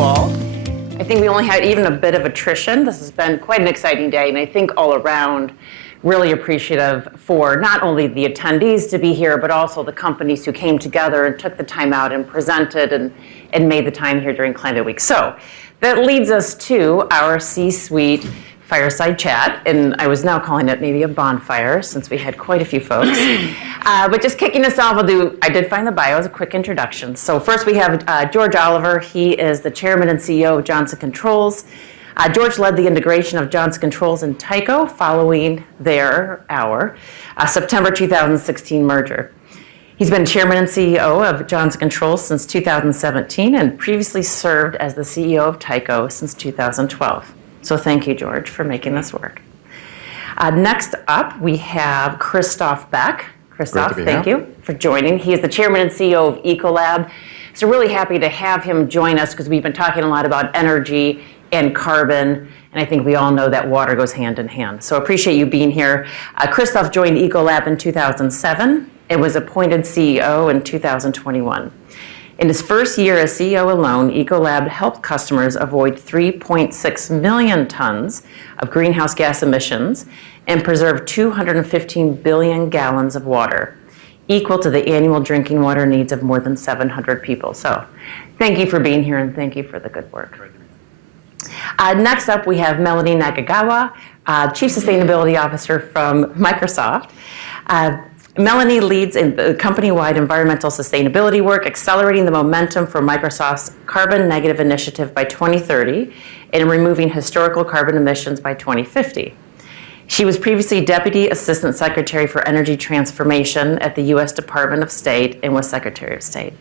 you all. I think we only had even a bit of attrition. This has been quite an exciting day, and I think all around really appreciative for not only the attendees to be here, but also the companies who came together and took the time out and presented and made the time here during Climate Week. So that leads us to our C-suite fireside chat, and I was now calling it maybe a bonfire since we had quite a few folks. But just kicking us off, I did find the bio as a quick introduction. So first we have George Oliver. He is the chairman and CEO of Johnson Controls. George led the integration of Johnson Controls and Tyco following our September 2016 merger. He's been chairman and CEO of Johnson Controls since 2017 and previously served as the CEO of Tyco since 2012. So thank you, George, for making this work. Next up, we have Christophe Beck. Christophe, thank you for joining. He is the chairman and CEO of Ecolab. So really happy to have him join us because we've been talking a lot about energy and carbon, and I think we all know that water goes hand in hand. So appreciate you being here. Christophe joined Ecolab in 2007 and was appointed CEO in 2021. In his first year as CEO alone, Ecolab helped customers avoid 3.6 million tons of greenhouse gas emissions and preserve 215 billion gallons of water, equal to the annual drinking water needs of more than 700 people. So thank you for being here and thank you for the good work. Next up, we have Melanie Nagakawa, Chief Sustainability Officer from Microsoft. Melanie leads in the company-wide environmental sustainability work, accelerating the momentum for Microsoft's carbon negative initiative by 2030 and removing historical carbon emissions by 2050. She was previously Deputy Assistant Secretary for Energy Transformation at the U.S. Department of State and was Secretary of State.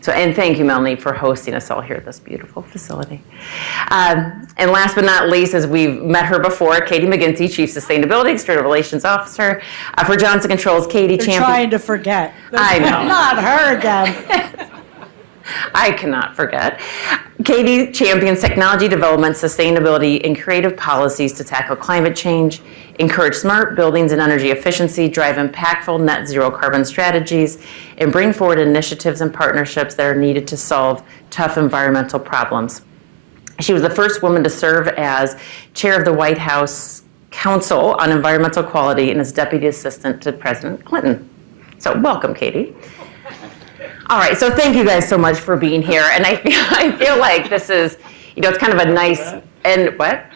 So, and thank you, Melanie, for hosting us all here at this beautiful facility. And last but not least, as we've met her before, Katie McGinty, Chief Sustainability External Relations Officer for Johnson Controls. Katie You're trying to forget. I know. Not her again. I cannot forget. Katie champions technology development, sustainability, and creative policies to tackle climate change, encourage smart buildings and energy efficiency, drive impactful net zero carbon strategies, and bring forward initiatives and partnerships that are needed to solve tough environmental problems. She was the first woman to serve as chair of the White House Council on Environmental Quality and as deputy assistant to President Clinton. So welcome, Katie. All right, so thank you guys so much for being here. And I feel like this is, it's kind of a nice end. What?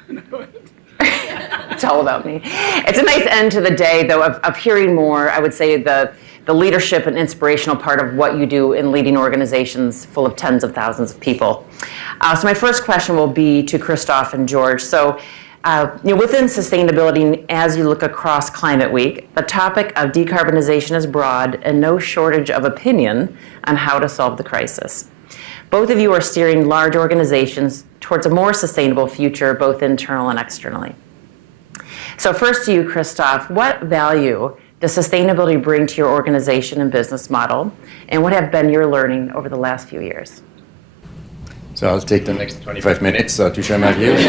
It's all about me. It's a nice end to the day, though, of hearing more, I would say, the leadership and inspirational part of what you do in leading organizations full of tens of thousands of people. So my first question will be to Christophe and George. So within sustainability, as you look across Climate Week, the topic of decarbonization is broad and no shortage of opinion on how to solve the crisis. Both of you are steering large organizations towards a more sustainable future, both internal and externally. So first to you, Christophe, what value does sustainability bring to your organization and business model, and what have been your learning over the last few years? So I'll take the next 25 minutes to share my views.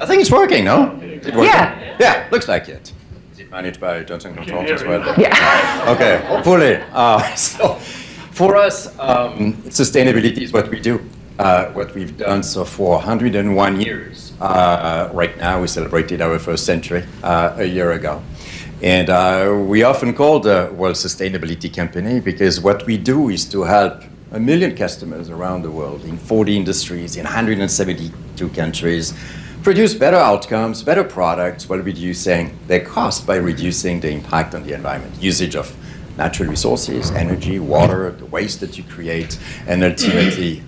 I think it's working, no? Is it working? Yeah. Yeah, looks like it. Is it managed by Johnson Controls as well? Yeah. Okay, hopefully. So for us, sustainability is what we do. What we've done so for 101 years. Right now, we celebrated our first century a year ago. And we often call the World Sustainability Company because what we do is to help 1 million customers around the world in 40 industries in 172 countries produce better outcomes, better products while reducing their cost by reducing the impact on the environment, usage of natural resources, energy, water, the waste that you create, and ultimately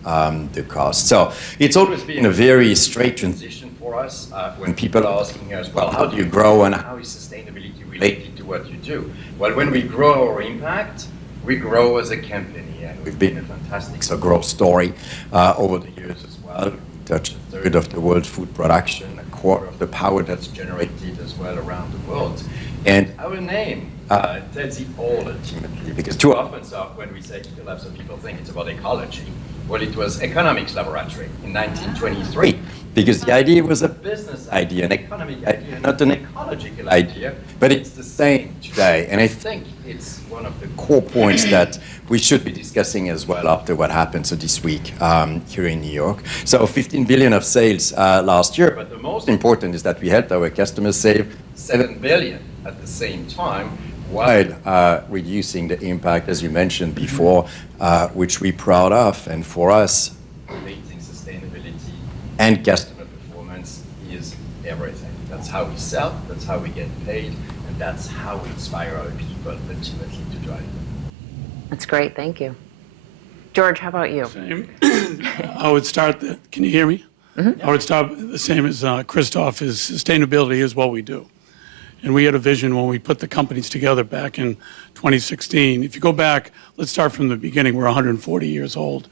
the cost. So it's always been a very straight transition for us when people are asking us, well, how do you grow and how is sustainability related to what you do? Well, when we grow our impact, we grow as a company, and we've been a fantastic growth story over the years as well. We touch a third of the world's food production, a quarter of the power that's generated as well around the world. And our name tells it all ultimately, because too often when we say Ecolab, some people think it's about ecology. Well, it was economics laboratory in 1923, because the idea was a business idea, an economic idea, not an ecological idea, but it's the same today. And I think it's one of the core points that we should be discussing as well after what happened this week here in New York. So 15 billion of sales last year, but the most important is that we helped our customers save 7 billion at the same time, while reducing the impact, as you mentioned before, which we're proud of. And for us, relating sustainability and customer performance is everything. That's how we sell, that's how we get paid, and that's how we inspire our people ultimately to drive. That's great, thank you. George, how about you? Same. I would start, can you hear me? Mm-hmm. I would start the same as Christophe, is sustainability is what we do. And we had a vision when we put the companies together back in 2016. If you go back, let's start from the beginning. We're 140 years old.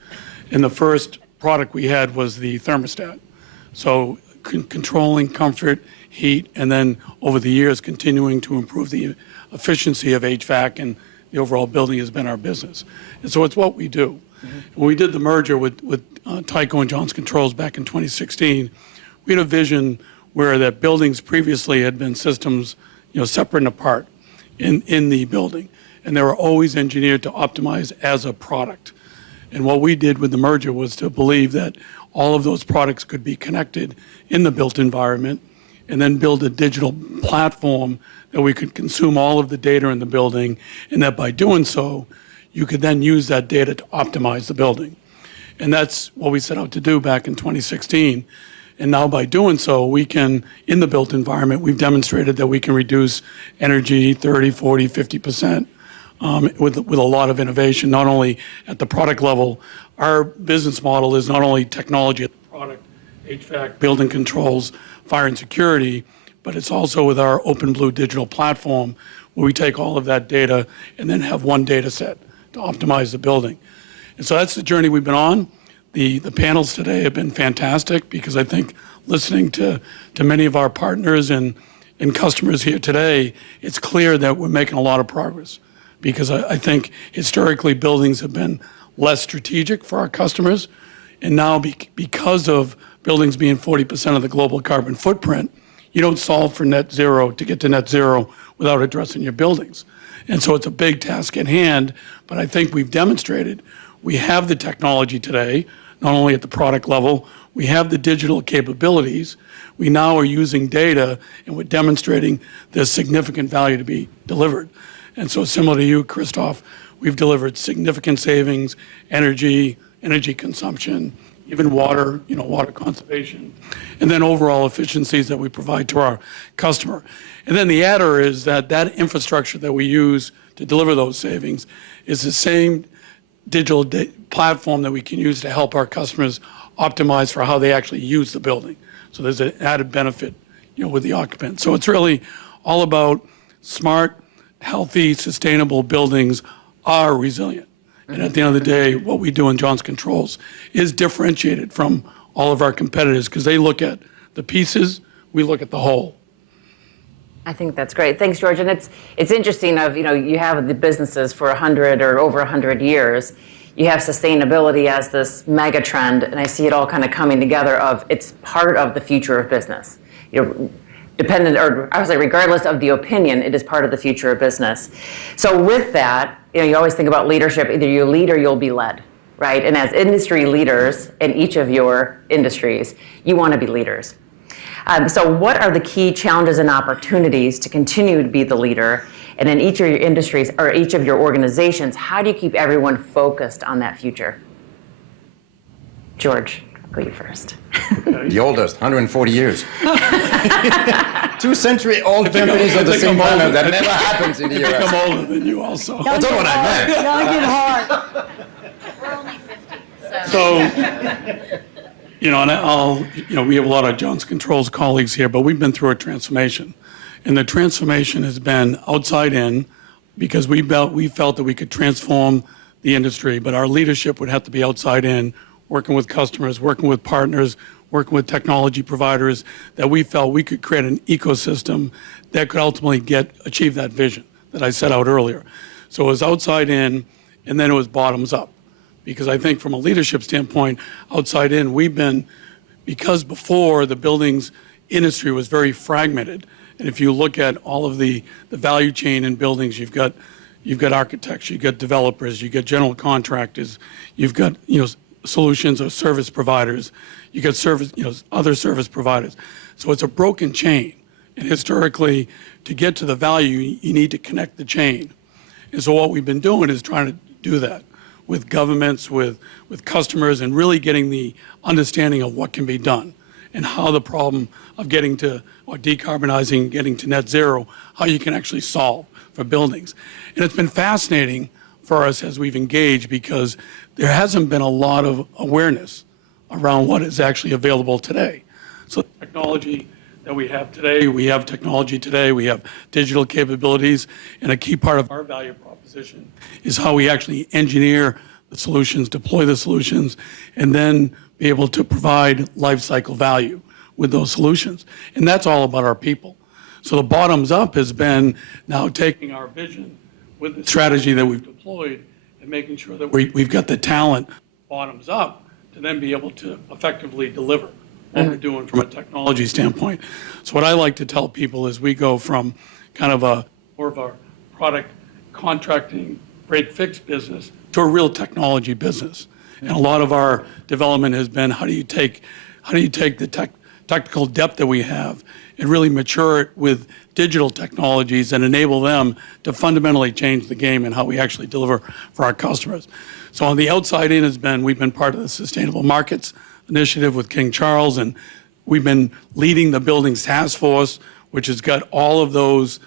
And the first product we had was the thermostat. So controlling comfort, heat, and then over the years continuing to improve the efficiency of HVAC, and the overall building has been our business. And so it's what we do. Mm-hmm. When we did the merger with Tyco and Johnson Controls back in 2016, we had a vision where that buildings previously had been systems, separate and apart in the building. And they were always engineered to optimize as a product. And what we did with the merger was to believe that all of those products could be connected in the built environment, and then build a digital platform that we could consume all of the data in the building, and that by doing so, you could then use that data to optimize the building. And that's what we set out to do back in 2016. And now by doing so, we can, in the built environment, we've demonstrated that we can reduce energy 30, 40, 50% with a lot of innovation, not only at the product level. Our business model is not only technology at the product, HVAC, building controls, fire and security, but it's also with our OpenBlue digital platform, where we take all of that data and then have one data set to optimize the building. And so that's the journey we've been on. The panels today have been fantastic, because I think listening to many of our partners and customers here today, it's clear that we're making a lot of progress, because I think historically buildings have been less strategic for our customers. And now because of buildings being 40% of the global carbon footprint, you don't solve for net zero to get to net zero without addressing your buildings. And so it's a big task at hand, but I think we've demonstrated we have the technology today, not only at the product level, we have the digital capabilities. We now are using data, and we're demonstrating there's significant value to be delivered. And so similar to you, Christophe, we've delivered significant savings, energy consumption, even water, water conservation, and then overall efficiencies that we provide to our customer. And then the adder is that infrastructure that we use to deliver those savings is the same digital platform that we can use to help our customers optimize for how they actually use the building. So there's an added benefit, with the occupant. So it's really all about smart, healthy, sustainable buildings are resilient. And at the end of the day, what we do in Johnson Controls is differentiated from all of our competitors, because they look at the pieces, we look at the whole. I think that's great. Thanks, George. And it's interesting you have the businesses for 100 or over 100 years. You have sustainability as this mega trend, and I see it all kind of coming together of it's part of the future of business. Regardless of the opinion, it is part of the future of business. So with that, you always think about leadership. Either you lead or you'll be led, right? And as industry leaders in each of your industries, you want to be leaders. So what are the key challenges and opportunities to continue to be the leader? And in each of your industries or each of your organizations, how do you keep everyone focused on that future? George, I'll go you first. The oldest, 140 years. 2-century-old companies on the same planet. That never happens in the US. I think I'm older than you also. That's not what I meant. Young and hard. We're only 50, so. And we have a lot of Johnson Controls colleagues here, but we've been through a transformation. And the transformation has been outside in, because we felt that we could transform the industry, but our leadership would have to be outside in, working with customers, working with partners, working with technology providers, that we felt we could create an ecosystem that could ultimately achieve that vision that I set out earlier. So it was outside in, and then it was bottoms up. because I think from a leadership standpoint, outside in, because before the buildings industry was very fragmented, and if you look at all of the value chain in buildings, you've got architects, you've got developers, you've got general contractors, you've got solutions or service providers, you've got other service providers. So it's a broken chain. And historically, to get to the value, you need to connect the chain. And so what we've been doing is trying to do that with governments, with customers, and really getting the understanding of what can be done and how the problem of getting to, or decarbonizing, getting to net zero, how you can actually solve for buildings. And it's been fascinating for us as we've engaged because there hasn't been a lot of awareness around what is actually available today. So technology that we have today, we have digital capabilities, and a key part of our value proposition is how we actually engineer the solutions, deploy the solutions, and then be able to provide life cycle value with those solutions. And that's all about our people. So the bottoms up has been now taking our vision with the strategy that we've deployed and making sure that we've got the talent bottoms up to then be able to effectively deliver what we're doing from a technology standpoint. So what I like to tell people is we go from kind of more of a product contracting, break fix business to a real technology business. And a lot of our development has been how do you take the technical depth that we have and really mature it with digital technologies and enable them to fundamentally change the game and how we actually deliver for our customers. So on the outside in we've been part of the Sustainable Markets Initiative with King Charles, and we've been leading the Buildings Task Force, which has got all of those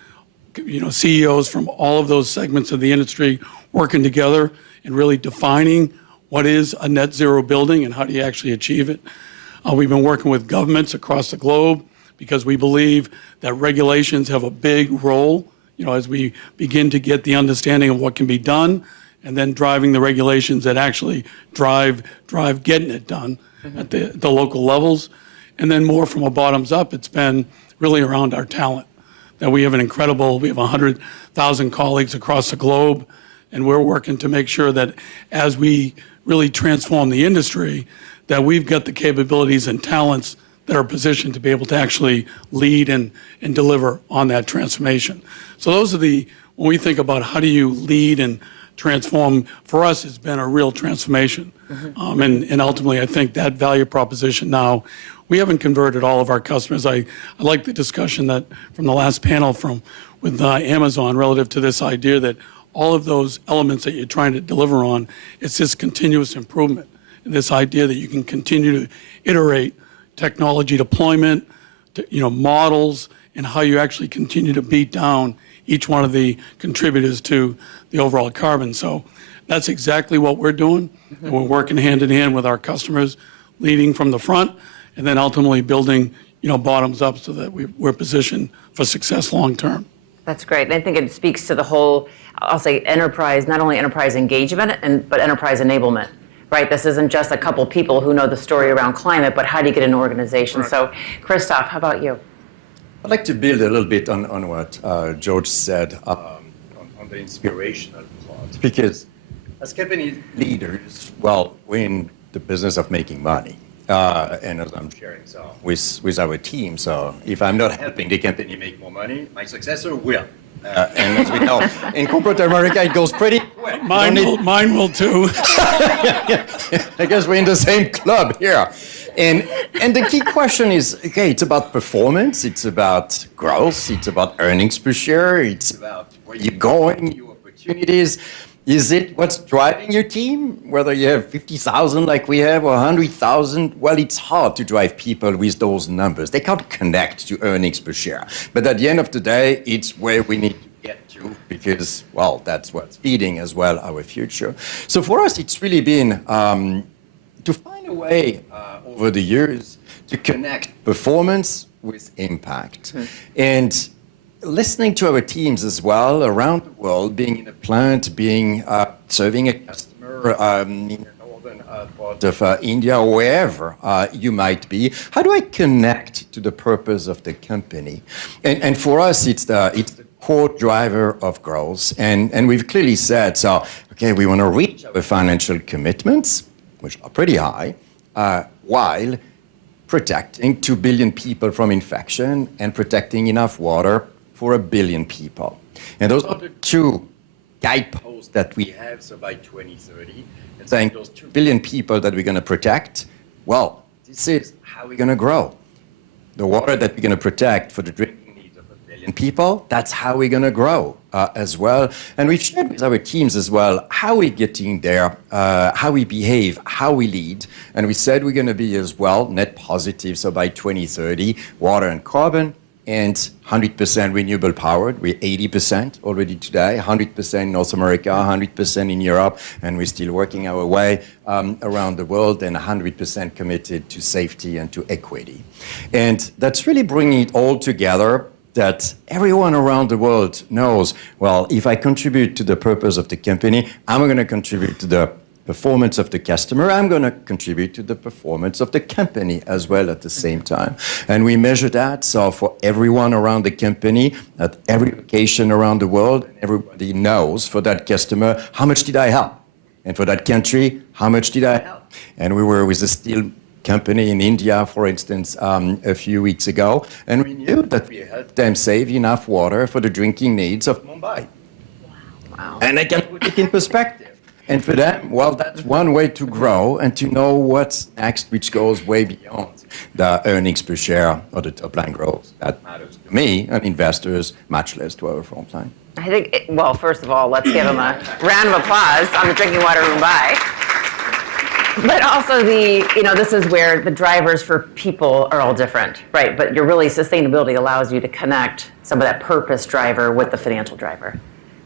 CEOs from all of those segments of the industry working together and really defining what is a net zero building and how do you actually achieve it. We've been working with governments across the globe because we believe that regulations have a big role, as we begin to get the understanding of what can be done and then driving the regulations that actually drive getting it done at the local levels. And then more from a bottoms up, it's been really around our talent. That we have 100,000 colleagues across the globe, and we're working to make sure that as we really transform the industry, that we've got the capabilities and talents that are positioned to be able to actually lead and deliver on that transformation. So those are when we think about how do you lead and transform, for us it's been a real transformation. And ultimately I think that value proposition now, we haven't converted all of our customers. I like the discussion that from the last panel with Amazon relative to this idea that all of those elements that you're trying to deliver on, it's this continuous improvement. And this idea that you can continue to iterate technology deployment, models, and how you actually continue to beat down each one of the contributors to the overall carbon. So that's exactly what we're doing. And we're working hand in hand with our customers, leading from the front, and then ultimately building, bottoms up so that we're positioned for success long term. That's great. And I think it speaks to the whole, I'll say, enterprise, not only enterprise engagement, but enterprise enablement. Right, this isn't just a couple people who know the story around climate, but how do you get an organization? Right. So, Christophe, how about you? I'd like to build a little bit on what George said on the inspirational part, because as company leaders, we're in the business of making money, and as I'm sharing with our team. So, if I'm not helping the company make more money, my successor will. And as we know, in corporate America, it goes pretty quick. Mine will too. I guess we're in the same club here. And the key question is, okay, it's about performance, it's about growth, it's about earnings per share, it's about where you're going, your opportunities. Is it what's driving your team? Whether you have 50,000 like we have or 100,000, well, it's hard to drive people with those numbers. They can't connect to earnings per share. But at the end of the day, it's where we need to get to because, well, that's what's feeding as well our future. So for us, it's really been to find a way over the years to connect performance with impact. And listening to our teams as well around the world, being in a plant, serving a customer in the northern part of India or wherever you might be, how do I connect to the purpose of the company? And for us, it's the core driver of growth. And we've clearly said, so, okay, we want to reach our financial commitments, which are pretty high, while protecting 2 billion people from infection and protecting enough water for 1 billion people. And those are the two guideposts that we have. So by 2030, and saying those 2 billion people that we're going to protect, well, this is how we're going to grow. The water that we're going to protect for the drinking needs of 1 billion people, that's how we're going to grow as well. And we've shared with our teams as well how we're getting there, how we behave, how we lead. And we said we're going to be as well net positive. So by 2030, water and carbon, and 100% renewable powered. We're 80% already today, 100% in North America, 100% in Europe, and we're still working our way around the world, and 100% committed to safety and to equity. And that's really bringing it all together, that everyone around the world knows, well, if I contribute to the purpose of the company, I'm going to contribute to the performance of the customer, I'm going to contribute to the performance of the company as well at the same time. And we measure that. So for everyone around the company, at every location around the world, everybody knows for that customer, how much did I help? And for that country, how much did I help? And we were with a steel company in India, for instance, a few weeks ago, and we knew that we helped them save enough water for the drinking needs of Mumbai. Wow. And I can put it in perspective. And for them, well, that's one way to grow and to know what's next, which goes way beyond the earnings per share or the top line growth. That matters to me and investors, much less to our front line. I think, well, first of all, let's give them a round of applause on the Drinking Water Mumbai. But also this is where the drivers for people are all different, right? But sustainability allows you to connect some of that purpose driver with the financial driver.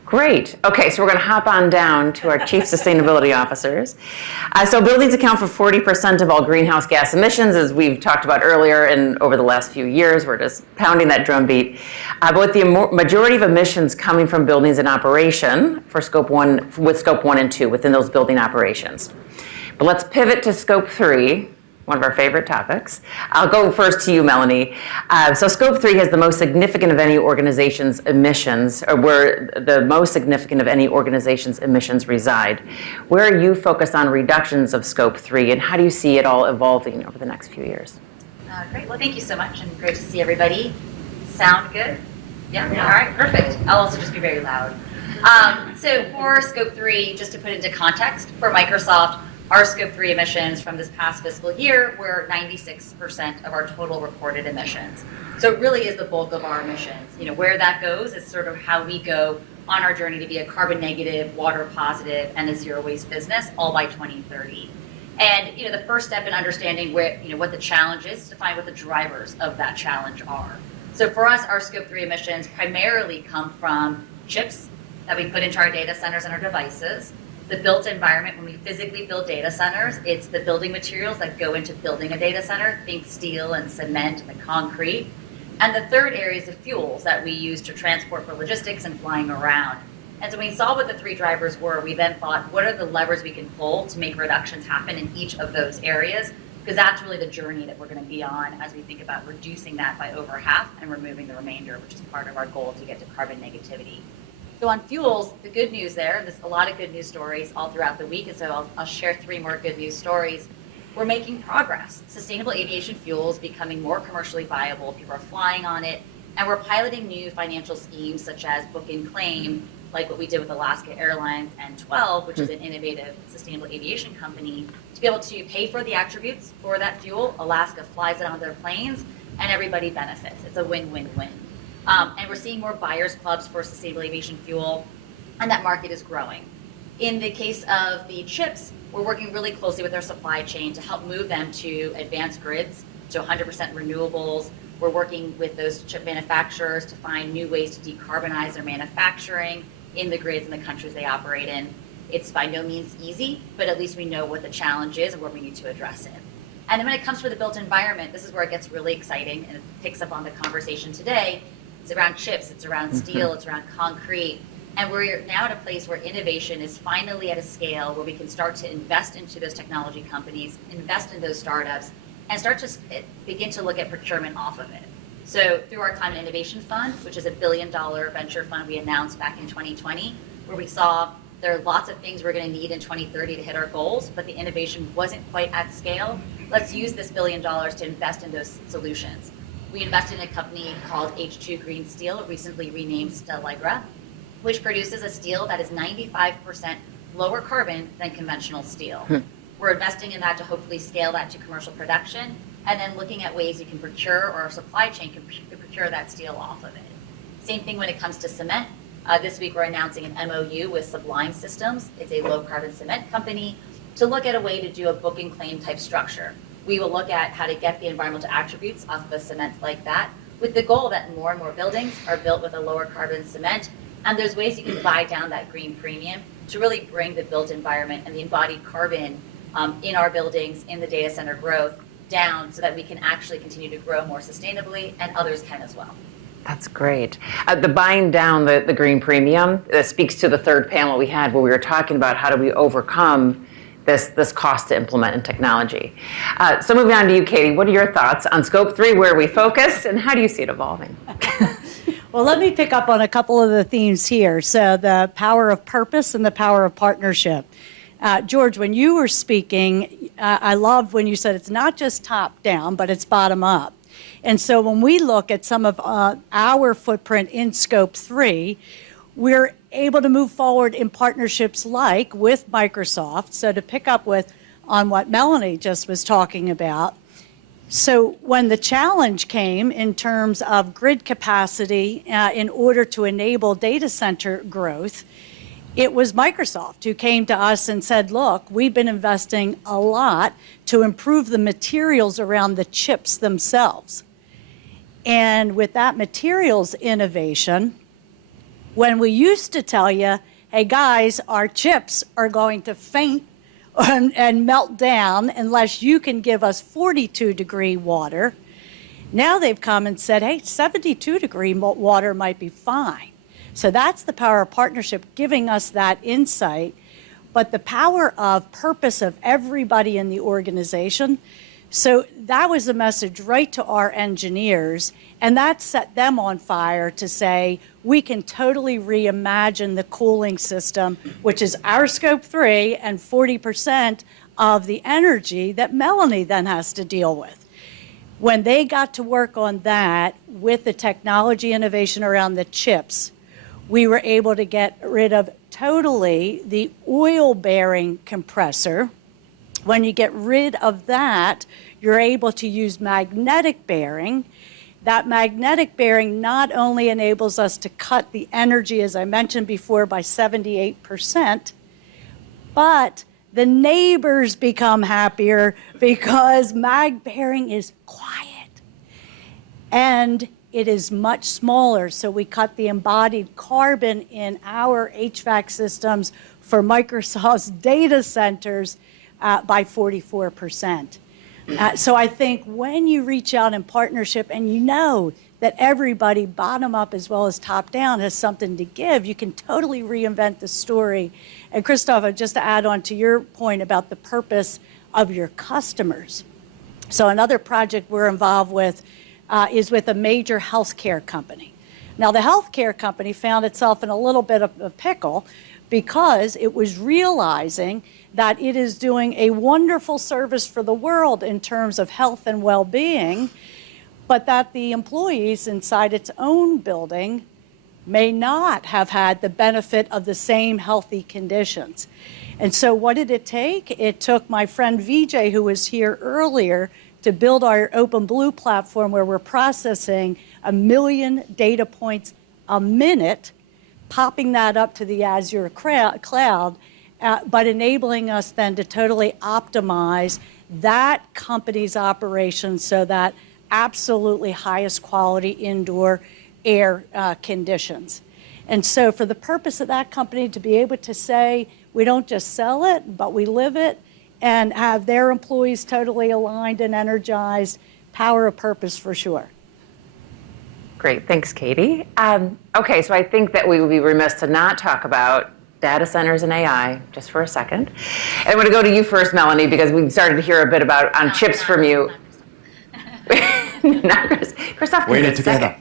Great. Okay, so we're going to hop on down to our Chief Sustainability Officers. So buildings account for 40% of all greenhouse gas emissions, as we've talked about earlier and over the last few years. We're just pounding that drumbeat. But with the majority of emissions coming from buildings in operation for Scope 1 and 2 within those building operations. But let's pivot to Scope 3, one of our favorite topics. I'll go first to you, Melanie. So Scope 3 has the most significant of any organization's emissions, or where the most significant of any organization's emissions reside. Where are you focused on reductions of Scope 3, and how do you see it all evolving over the next few years? Great. Well, thank you so much, and great to see everybody. Sound good? Yeah? All right, perfect. I'll also just be very loud. So for Scope 3, just to put into context, for Microsoft, our Scope 3 emissions from this past fiscal year were 96% of our total reported emissions. So it really is the bulk of our emissions. Where that goes is sort of how we go on our journey to be a carbon negative, water positive, and a zero waste business, all by 2030. And the first step in understanding what the challenge is to find what the drivers of that challenge are. So for us, our Scope 3 emissions primarily come from chips that we put into our data centers and our devices. The built environment, when we physically build data centers, it's the building materials that go into building a data center, think steel and cement and the concrete. And the third area is the fuels that we use to transport for logistics and flying around. And so when we saw what the three drivers were, we then thought, what are the levers we can pull to make reductions happen in each of those areas? Because that's really the journey that we're going to be on as we think about reducing that by over half and removing the remainder, which is part of our goal to get to carbon negativity. So on fuels, the good news there's a lot of good news stories all throughout the week, and so I'll share 3 more good news stories. We're making progress. Sustainable aviation fuel is becoming more commercially viable. People are flying on it, and we're piloting new financial schemes such as book and claim, like what we did with Alaska Airlines and 12, which is an innovative sustainable aviation company, to be able to pay for the attributes for that fuel. Alaska flies it on their planes, and everybody benefits. It's a win-win-win. And we're seeing more buyers clubs for sustainable aviation fuel, and that market is growing. In the case of the chips, we're working really closely with our supply chain to help move them to advanced grids, to 100% renewables. We're working with those chip manufacturers to find new ways to decarbonize their manufacturing in the grids in the countries they operate in. It's by no means easy, but at least we know what the challenge is and where we need to address it. And then when it comes to the built environment, this is where it gets really exciting, and it picks up on the conversation today. It's around chips, it's around steel, it's around concrete. And we're now at a place where innovation is finally at a scale where we can start to invest into those technology companies, invest in those startups, and start to begin to look at procurement off of it. So through our Climate Innovation Fund, which is a $1 billion venture fund we announced back in 2020, where we saw There are lots of things we're going to need in 2030 to hit our goals, but the innovation wasn't quite at scale. Let's use this $1 billion to invest in those solutions. We invested in a company called H2 Green Steel, recently renamed Stellegra, which produces a steel that is 95% lower carbon than conventional steel. We're investing in that to hopefully scale that to commercial production, and then looking at ways you can procure, or our supply chain can procure that steel off of it. Same thing when it comes to cement. This week we're announcing an MOU with Sublime Systems. It's a low carbon cement company to look at a way to do a book and claim type structure. We will look at how to get the environmental attributes off of a cement like that, with the goal that more and more buildings are built with a lower carbon cement. And there's ways you can buy down that green premium to really bring the built environment and the embodied carbon in our buildings, in the data center growth, down so that we can actually continue to grow more sustainably, and others can as well. That's great. The buying down the green premium, that speaks to the third panel we had where we were talking about how do we overcome this cost to implement in technology. So moving on to you, Katie, what are your thoughts on Scope 3, where we focus, and how do you see it evolving? Well, let me pick up on a couple of the themes here. So the power of purpose and the power of partnership. George, when you were speaking, I loved when you said it's not just top down, but it's bottom up. And so when we look at some of our footprint in Scope 3, we're able to move forward in partnerships like with Microsoft. So to pick up on what Melanie just was talking about, so when the challenge came in terms of grid capacity in order to enable data center growth, it was Microsoft who came to us and said, look, we've been investing a lot to improve the materials around the chips themselves. And with that materials innovation, when we used to tell you, hey guys, our chips are going to faint and melt down unless you can give us 42-degree water, now they've come and said, hey, 72-degree water might be fine. So that's the power of partnership, giving us that insight, but the power of purpose of everybody in the organization. So that was a message right to our engineers, and that set them on fire to say, we can totally reimagine the cooling system, which is our Scope 3 and 40% of the energy that Melanie then has to deal with. When they got to work on that with the technology innovation around the chips, we were able to get rid of totally the oil-bearing compressor. When you get rid of that, you're able to use magnetic bearing. That magnetic bearing not only enables us to cut the energy, as I mentioned before, by 78%, but the neighbors become happier because mag bearing is quiet. And it is much smaller, so we cut the embodied carbon in our HVAC systems for Microsoft's data centers by 44%. So I think when you reach out in partnership and you know that everybody, bottom up as well as top down, has something to give, you can totally reinvent the story. And Christophe, just to add on to your point about the purpose of your customers. So another project we're involved with is with a major healthcare company. Now, the healthcare company found itself in a little bit of a pickle because it was realizing that it is doing a wonderful service for the world in terms of health and well-being, but that the employees inside its own building may not have had the benefit of the same healthy conditions. And so what did it take? It took my friend Vijay, who was here earlier, to build our OpenBlue platform where we're processing 1 million data points a minute, popping that up to the Azure cloud, but enabling us then to totally optimize that company's operations so that absolutely highest quality indoor air conditions. And so for the purpose of that company to be able to say, we don't just sell it, but we live it, and have their employees totally aligned and energized, power of purpose for sure. Great, thanks, Katie. Okay, so I think that we would be remiss to not talk about data centers and AI just for a second. And I'm going to go to you first, Melanie, because we started to hear a bit about on chips from you. Not Christophe. We're in it together.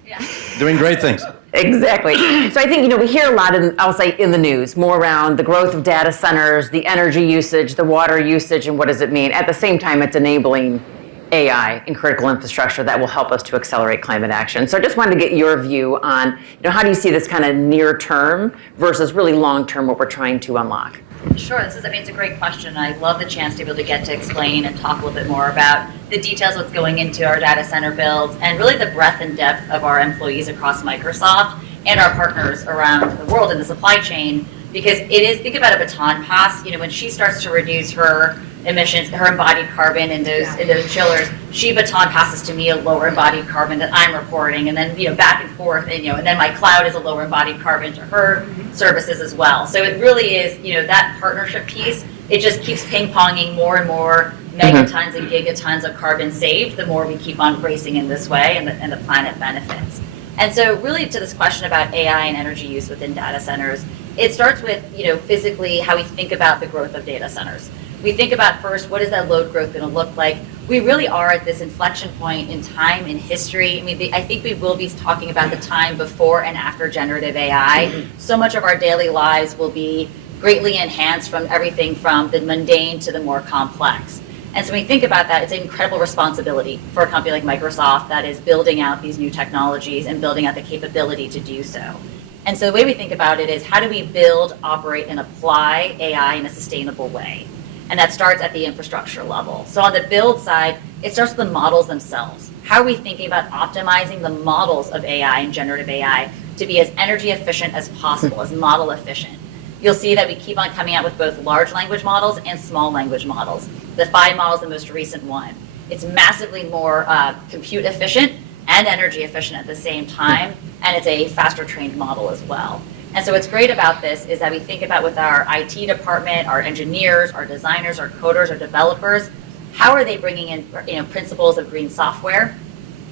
Doing great things. Exactly. So I think, we hear a lot I'll say in the news, more around the growth of data centers, the energy usage, the water usage, and what does it mean? At the same time, it's enabling AI and critical infrastructure that will help us to accelerate climate action. So I just wanted to get your view on, how do you see this kind of near term versus really long term, what we're trying to unlock? Sure, it's a great question. I love the chance to be able to get to explain and talk a little bit more about the details of what's going into our data center builds and really the breadth and depth of our employees across Microsoft and our partners around the world in the supply chain, because think about a baton pass. When she starts to reduce her emissions, her embodied carbon in those chillers, she baton passes to me a lower embodied carbon that I'm reporting, and then back and forth, and then my cloud is a lower embodied carbon to her services as well. So it really is, that partnership piece. It just keeps ping-ponging more and more megatons and gigatons of carbon saved. The more we keep on racing in this way, and the planet benefits. And so, really, to this question about AI and energy use within data centers, it starts with physically how we think about the growth of data centers. We think about first, what is that load growth going to look like? We really are at this inflection point in time, in history. I think we will be talking about the time before and after generative AI. So much of our daily lives will be greatly enhanced from everything from the mundane to the more complex. And so when we think about that, it's an incredible responsibility for a company like Microsoft that is building out these new technologies and building out the capability to do so. And so the way we think about it is, how do we build, operate, and apply AI in a sustainable way? And that starts at the infrastructure level. So on the build side, it starts with the models themselves. How are we thinking about optimizing the models of AI and generative AI to be as energy efficient as possible, as model efficient? You'll see that we keep on coming out with both large language models and small language models. The 5 models, the most recent one. It's massively more compute efficient and energy efficient at the same time, and it's a faster trained model as well. And so what's great about this is that we think about with our IT department, our engineers, our designers, our coders, our developers, how are they bringing in principles of green software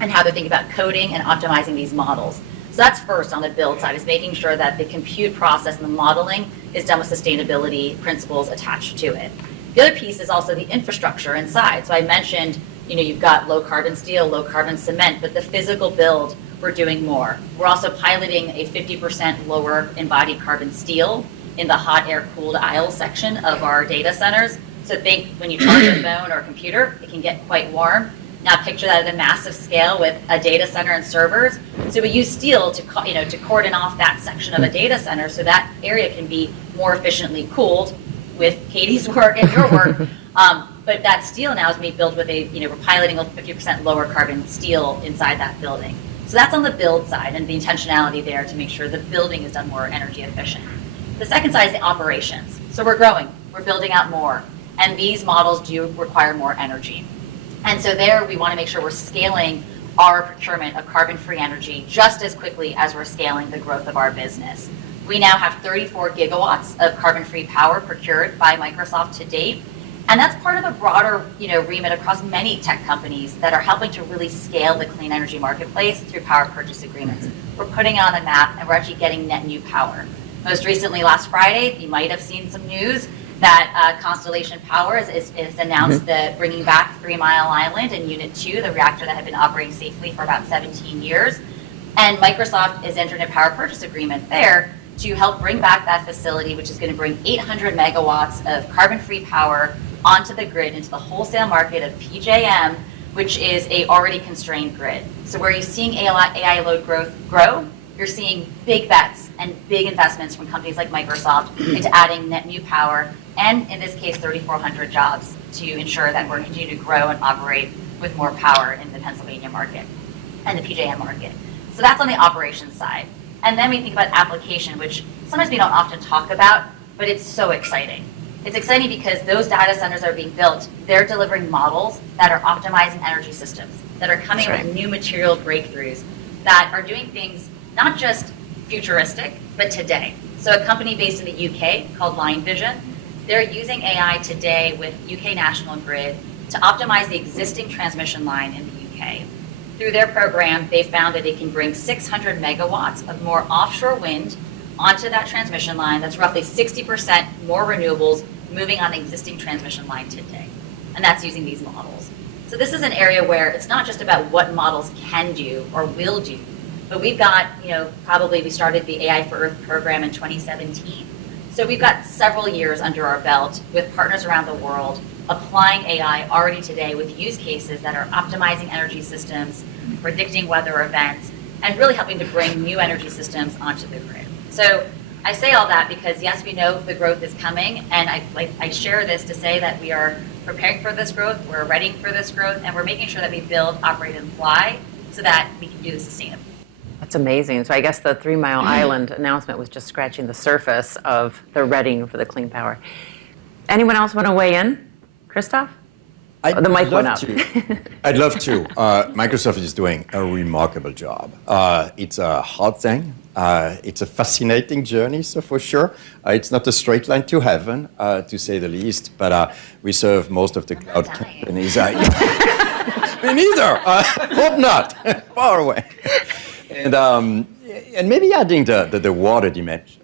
and how they're thinking about coding and optimizing these models. So that's first on the build side, is making sure that the compute process and the modeling is done with sustainability principles attached to it. The other piece is also the infrastructure inside. So I mentioned, you've got low carbon steel, low carbon cement, but the physical build, we're doing more. We're also piloting a 50% lower embodied carbon steel in the hot air cooled aisle section of our data centers. So think when you charge a phone or a computer, it can get quite warm. Now picture that at a massive scale with a data center and servers. So we use steel to cordon off that section of a data center so that area can be more efficiently cooled with Katie's work and your work. But that steel now is being built with we're piloting a 50% lower carbon steel inside that building. So that's on the build side and the intentionality there to make sure the building is done more energy efficient. The second side is the operations. So we're growing, we're building out more, and these models do require more energy. And so there we want to make sure we're scaling our procurement of carbon-free energy just as quickly as we're scaling the growth of our business. We now have 34 gigawatts of carbon-free power procured by Microsoft to date. And that's part of a broader remit across many tech companies that are helping to really scale the clean energy marketplace through power purchase agreements. We're putting it on the map, and we're actually getting net new power. Most recently, last Friday, you might have seen some news that Constellation Power is announced that bringing back 3 Mile Island and Unit 2, the reactor that had been operating safely for about 17 years. And Microsoft is entering a power purchase agreement there to help bring back that facility, which is going to bring 800 megawatts of carbon-free power onto the grid, into the wholesale market of PJM, which is a already constrained grid. So where you're seeing AI load growth grow, you're seeing big bets and big investments from companies like Microsoft into adding net new power, and in this case, 3,400 jobs to ensure that we're continuing to grow and operate with more power in the Pennsylvania market and the PJM market. So that's on the operations side. And then we think about application, which sometimes we don't often talk about, but it's so exciting. It's exciting because those data centers are being built, they're delivering models that are optimizing energy systems, that are coming up with new material breakthroughs, that are doing things not just futuristic, but today. So a company based in the UK called Line Vision, they're using AI today with UK National Grid to optimize the existing transmission line in the UK. Through their program, they found that it can bring 600 megawatts of more offshore wind onto that transmission line. That's roughly 60% more renewables moving on the existing transmission line today. And that's using these models. So this is an area where it's not just about what models can do or will do, But we've got, probably we started the AI for Earth program in 2017. So we've got several years under our belt with partners around the world applying AI already today with use cases that are optimizing energy systems, predicting weather events, and really helping to bring new energy systems onto the grid. So I say all that because, yes, we know the growth is coming, and I share this to say that we are preparing for this growth, we're readying for this growth, and we're making sure that we build, operate, and fly so that we can do this sustainably. That's amazing. So I guess the 3 Mile Island announcement was just scratching the surface of the readying for the clean power. Anyone else want to weigh in? Christophe? The mic went up. I'd love to. Microsoft is doing a remarkable job. It's a hard thing. It's a fascinating journey, so for sure. It's not a straight line to heaven, to say the least, but we serve most of the cloud companies. Me neither. Hope not. Far away. And maybe adding the water dimension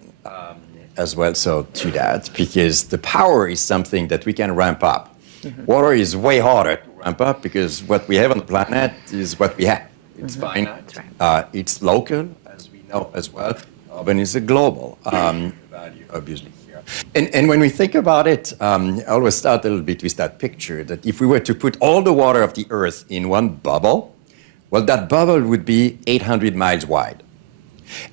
as well, so to that, because the power is something that we can ramp up. Mm-hmm. Water is way harder to ramp up because what we have on the planet is what we have. It's finite. Right. It's local, as we know as well. Carbon is a global value, obviously, here. And when we think about it, I always start a little bit with that picture that if we were to put all the water of the Earth in one bubble, well, that bubble would be 800 miles wide.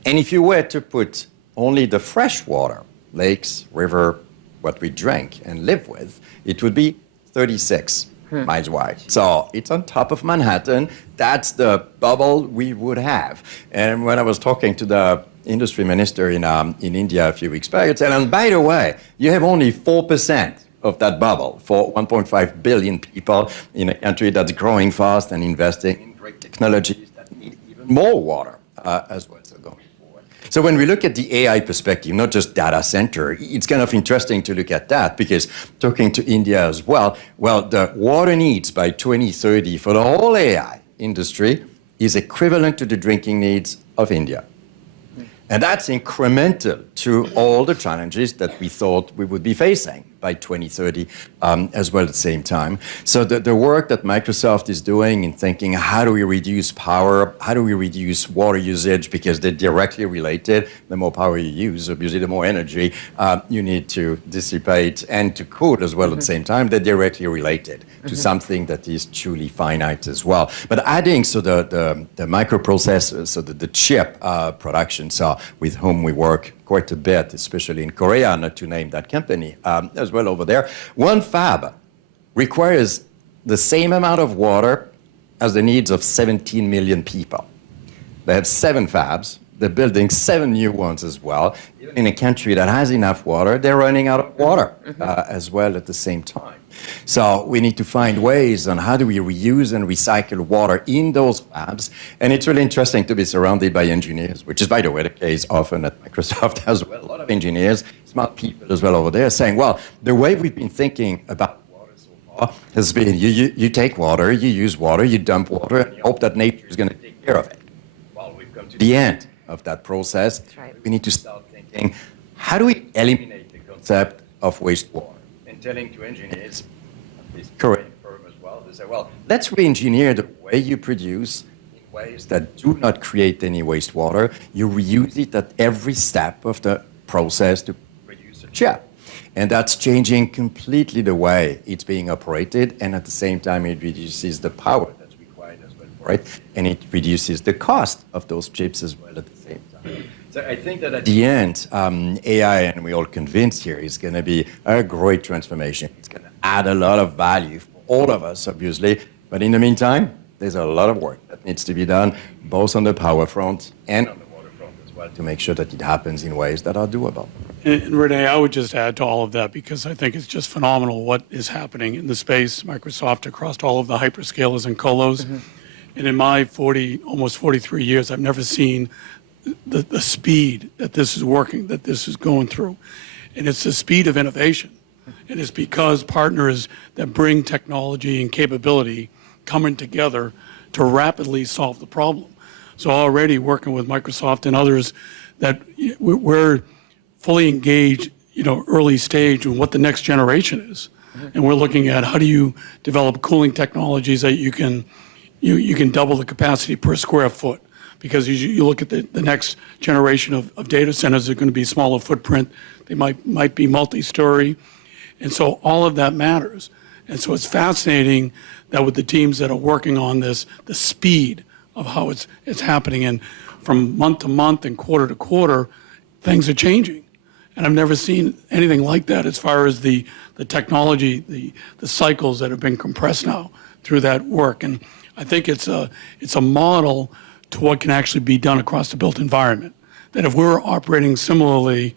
And if you were to put only the fresh water, lakes, river, what we drink and live with, it would be 36 miles wide. So it's on top of Manhattan. That's the bubble we would have. And when I was talking to the industry minister in India a few weeks back, I said, and by the way, you have only 4% of that bubble for 1.5 billion people in a country that's growing fast and investing in great technologies that need even more water as well. So when we look at the AI perspective, not just data center, it's kind of interesting to look at that because talking to India as well, the water needs by 2030 for the whole AI industry is equivalent to the drinking needs of India. And that's incremental to all the challenges that we thought we would be facing by 2030 as well at the same time. So the work that Microsoft is doing in thinking how do we reduce power, how do we reduce water usage because they're directly related. The more power you use, obviously the more energy you need to dissipate and to cool as well at the same time. They're directly related to something that is truly finite as well. But adding the microprocessors, so the chip production, so with whom we work quite a bit, especially in Korea, not to name that company, as well over there. One fab requires the same amount of water as the needs of 17 million people. They have 7 fabs. They're building 7 new ones as well. Even in a country that has enough water, they're running out of water as well at the same time. So we need to find ways on how do we reuse and recycle water in those fabs. And it's really interesting to be surrounded by engineers, which is, by the way, the case often at Microsoft as well. A lot of engineers, smart people as well over there saying, well, the way we've been thinking about water so far has been you take water, you use water, you dump water, and you hope that nature is going to take care of it. Well, we've come to the end of that process. That's right. We need to start thinking, how do we eliminate the concept of wastewater? And telling to engineers, at least Korean firm as well, they say, well, let's re-engineer the way you produce in ways that do not create any wastewater. You reuse it at every step of the process to produce a chip. And that's changing completely the way it's being operated, and at the same time, it reduces the power that's required as well for it, and it reduces the cost of those chips as well at the same time. So I think that at the end, AI, and we're all convinced here, is going to be a great transformation. It's going to add a lot of value for all of us, obviously. But in the meantime, there's a lot of work that needs to be done, both on the power front and on the water front as well, to make sure that it happens in ways that are doable. And Renee, I would just add to all of that because I think it's just phenomenal what is happening in the space, Microsoft across all of the hyperscalers and colos. And in my almost 43 years, I've never seen the speed that this is working, that this is going through. And it's the speed of innovation. And it's because partners that bring technology and capability coming together to rapidly solve the problem. So already working with Microsoft and others that we're fully engaged, early stage in what the next generation is. And we're looking at how do you develop cooling technologies that you can double the capacity per square foot, because you look at the next generation of data centers, they're going to be smaller footprint. They might be multi-story. And so all of that matters. And so it's fascinating that with the teams that are working on this, the speed of how it's happening. And from month to month and quarter to quarter, things are changing. And I've never seen anything like that as far as the technology, the cycles that have been compressed now through that work. And I think it's a model to what can actually be done across the built environment. That if we're operating similarly,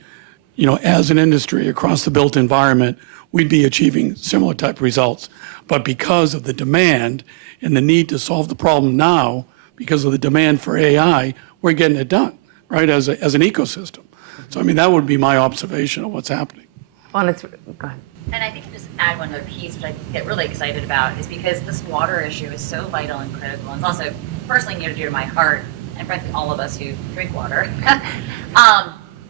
as an industry across the built environment, we'd be achieving similar type results. But because of the demand and the need to solve the problem now, because of the demand for AI, we're getting it done, right, as an ecosystem. So, that would be my observation of what's happening. Well, go ahead. And I think to just add one other piece, which I get really excited about, is because this water issue is so vital and critical, and it's also personally near and dear to my heart, and frankly, all of us who drink water.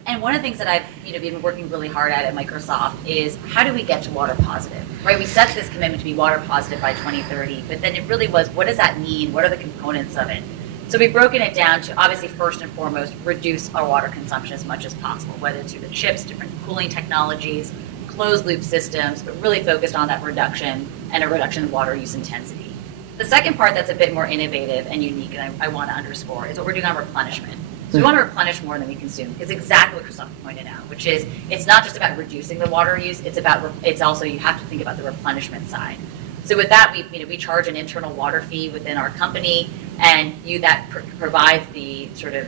And one of the things that I've been working really hard at Microsoft is how do we get to water positive, right? We set this commitment to be water positive by 2030, but then it really was, what does that mean? What are the components of it? So we've broken it down to, obviously, first and foremost, reduce our water consumption as much as possible, whether it's through the chips, different cooling technologies, closed loop systems, but really focused on that reduction and a reduction in water use intensity. The second part that's a bit more innovative and unique, and I want to underscore, is what we're doing on replenishment. So we want to replenish more than we consume. It's exactly what Christophe pointed out, which is it's not just about reducing the water use. It's also you have to think about the replenishment side. So with that, we charge an internal water fee within our company, and that provides the sort of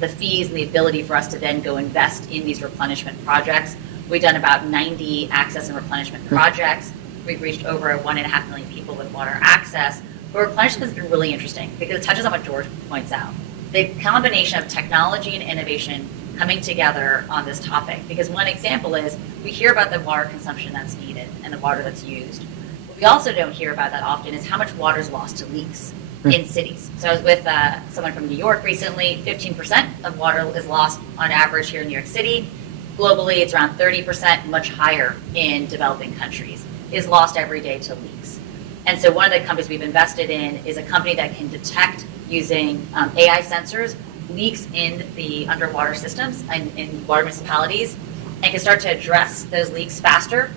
the fees and the ability for us to then go invest in these replenishment projects. We've done about 90 access and replenishment projects. We've reached over 1.5 million people with water access. But replenishment has been really interesting because it touches on what George points out. The combination of technology and innovation coming together on this topic. Because one example is we hear about the water consumption that's needed and the water that's used. What we also don't hear about that often is how much water is lost to leaks in cities. So I was with someone from New York recently. 15% of water is lost on average here in New York City. Globally, it's around 30%, much higher in developing countries, is lost every day to leaks. And so one of the companies we've invested in is a company that can detect using AI sensors, leaks in the underwater systems and in water municipalities, and can start to address those leaks faster,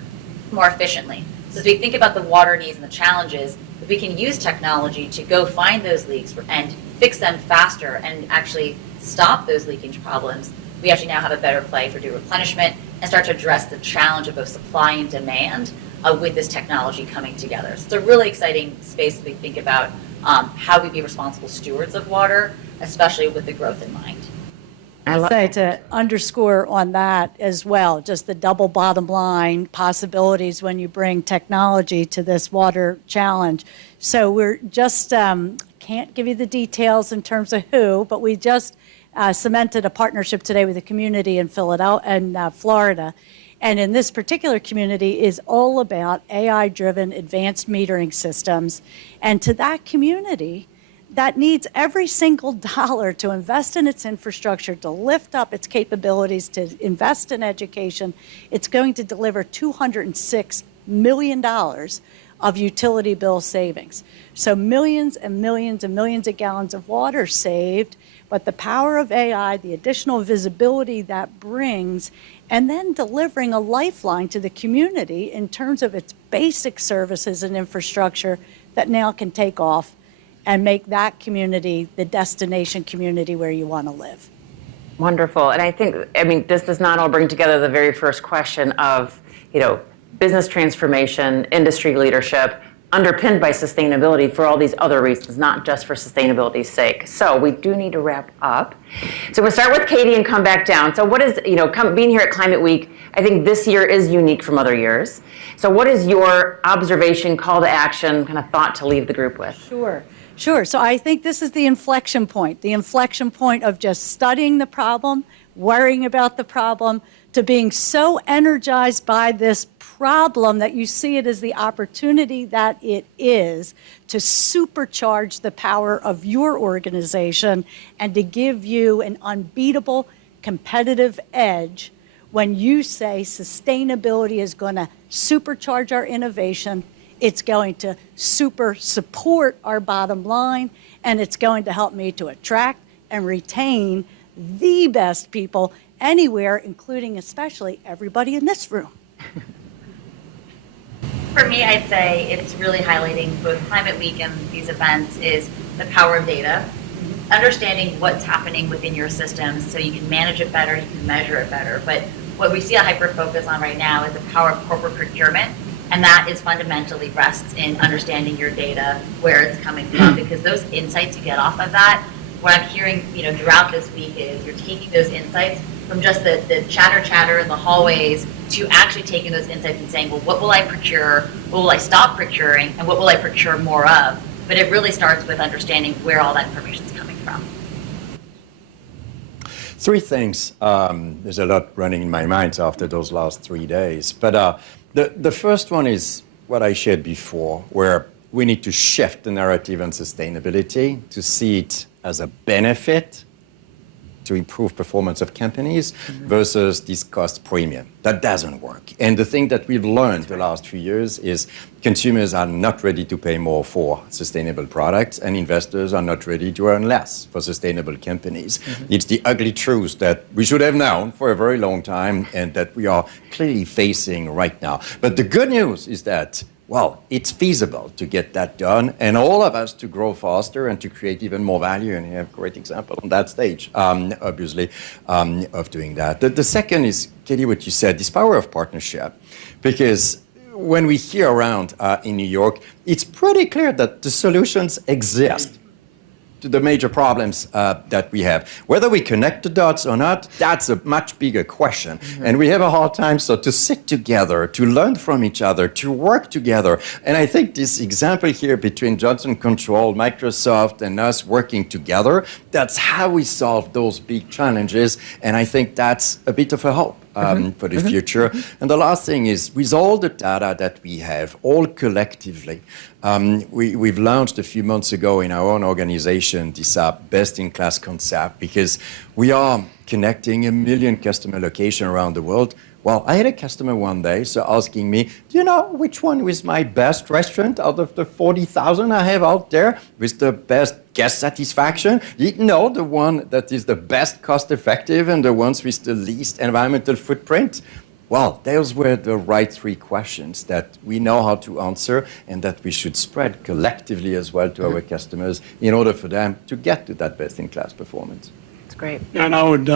more efficiently. So as we think about the water needs and the challenges, if we can use technology to go find those leaks and fix them faster and actually stop those leakage problems, we actually now have a better play for do replenishment and start to address the challenge of both supply and demand with this technology coming together. So it's a really exciting space as we think about how we be responsible stewards of water, especially with the growth in mind. I'd say to underscore on that as well, just the double bottom line possibilities when you bring technology to this water challenge. So we're just, can't give you the details in terms of who, but we just cemented a partnership today with a community in Florida. And in this particular community is all about AI-driven advanced metering systems. And to that community, that needs every single dollar to invest in its infrastructure, to lift up its capabilities, to invest in education. It's going to deliver $206 million of utility bill savings. So millions and millions and millions of gallons of water saved, but the power of AI, the additional visibility that brings, and then delivering a lifeline to the community in terms of its basic services and infrastructure that now can take off and make that community the destination community where you want to live. Wonderful. And I think, this does not all bring together the very first question of, business transformation, industry leadership, underpinned by sustainability for all these other reasons, not just for sustainability's sake. So we do need to wrap up. So we'll start with Katie and come back down. So what is, being here at Climate Week, I think this year is unique from other years. So what is your observation, call to action, kind of thought to leave the group with? Sure. So I think this is the inflection point of just studying the problem, worrying about the problem, to being so energized by this problem that you see it as the opportunity that it is to supercharge the power of your organization and to give you an unbeatable competitive edge when you say sustainability is going to supercharge our innovation, It's going to super support our bottom line, and it's going to help me to attract and retain the best people anywhere, including especially everybody in this room. For me, I'd say it's really highlighting both Climate Week and these events is the power of data, understanding what's happening within your systems so you can manage it better, you can measure it better. But what we see a hyper-focus on right now is the power of corporate procurement, and that is fundamentally rests in understanding your data, where it's coming from, because those insights you get off of that, what I'm hearing throughout this week is you're taking those insights from just the chatter in the hallways to actually taking those insights and saying, well, what will I procure, what will I stop procuring, and what will I procure more of? But it really starts with understanding where all that information is coming from. Three things. There's a lot running in my mind after those last 3 days. But the first one is what I shared before, where we need to shift the narrative on sustainability to see it as a benefit to improve performance of companies versus this cost premium. That doesn't work. And the thing that we've learned the last few years is consumers are not ready to pay more for sustainable products, and investors are not ready to earn less for sustainable companies. It's the ugly truth that we should have known for a very long time and that we are clearly facing right now. But the good news is that it's feasible to get that done, and all of us to grow faster and to create even more value. And you have a great example on that stage, obviously, of doing that. The second is, Katie, what you said, this power of partnership. Because when we hear around in New York, it's pretty clear that the solutions exist to the major problems that we have. Whether we connect the dots or not, that's a much bigger question. And we have a hard time to sit together, to learn from each other, to work together. And I think this example here between Johnson Control, Microsoft, and us working together, that's how we solve those big challenges. And I think that's a bit of a hope. For the future. And the last thing is, with all the data that we have, all collectively, we've launched a few months ago in our own organization this best-in-class concept, because we are connecting 1 million customer locations around the world. Well, I had a customer one day asking me, do you know which one was my best restaurant out of the 40,000 I have out there with the best guest satisfaction? No, the one that is the best cost effective and the ones with the least environmental footprint. Well, those were the right 3 questions that we know how to answer and that we should spread collectively as well to our customers in order for them to get to that best-in-class performance. Great. And I would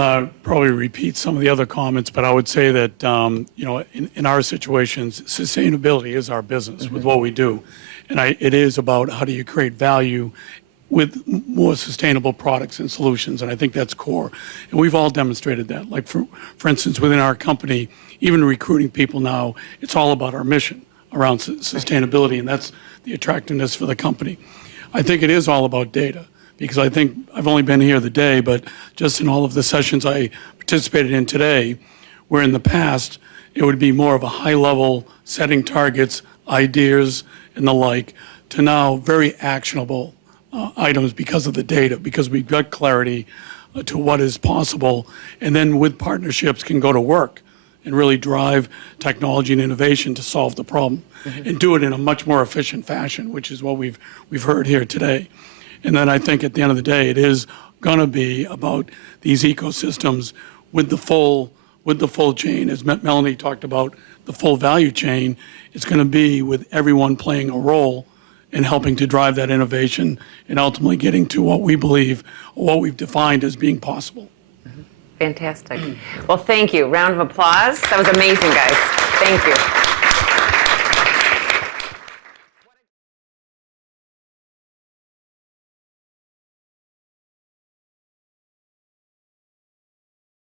probably repeat some of the other comments, but I would say that, in our situations, sustainability is our business with what we do. And it is about how do you create value with more sustainable products and solutions, and I think that's core. And we've all demonstrated that. Like, for instance, within our company, even recruiting people now, it's all about our mission around sustainability, and that's the attractiveness for the company. I think it is all about data. Because I think I've only been here the day, but just in all of the sessions I participated in today, where in the past it would be more of a high level setting targets, ideas, and the like, to now very actionable items because of the data, because we've got clarity to what is possible, and then with partnerships can go to work and really drive technology and innovation to solve the problem and do it in a much more efficient fashion, which is what we've heard here today. And then I think at the end of the day, it is going to be about these ecosystems with the full chain. As Melanie talked about, the full value chain, it's going to be with everyone playing a role in helping to drive that innovation and ultimately getting to what we believe, what we've defined as being possible. Fantastic. Well, thank you. Round of applause. That was amazing, guys. Thank you.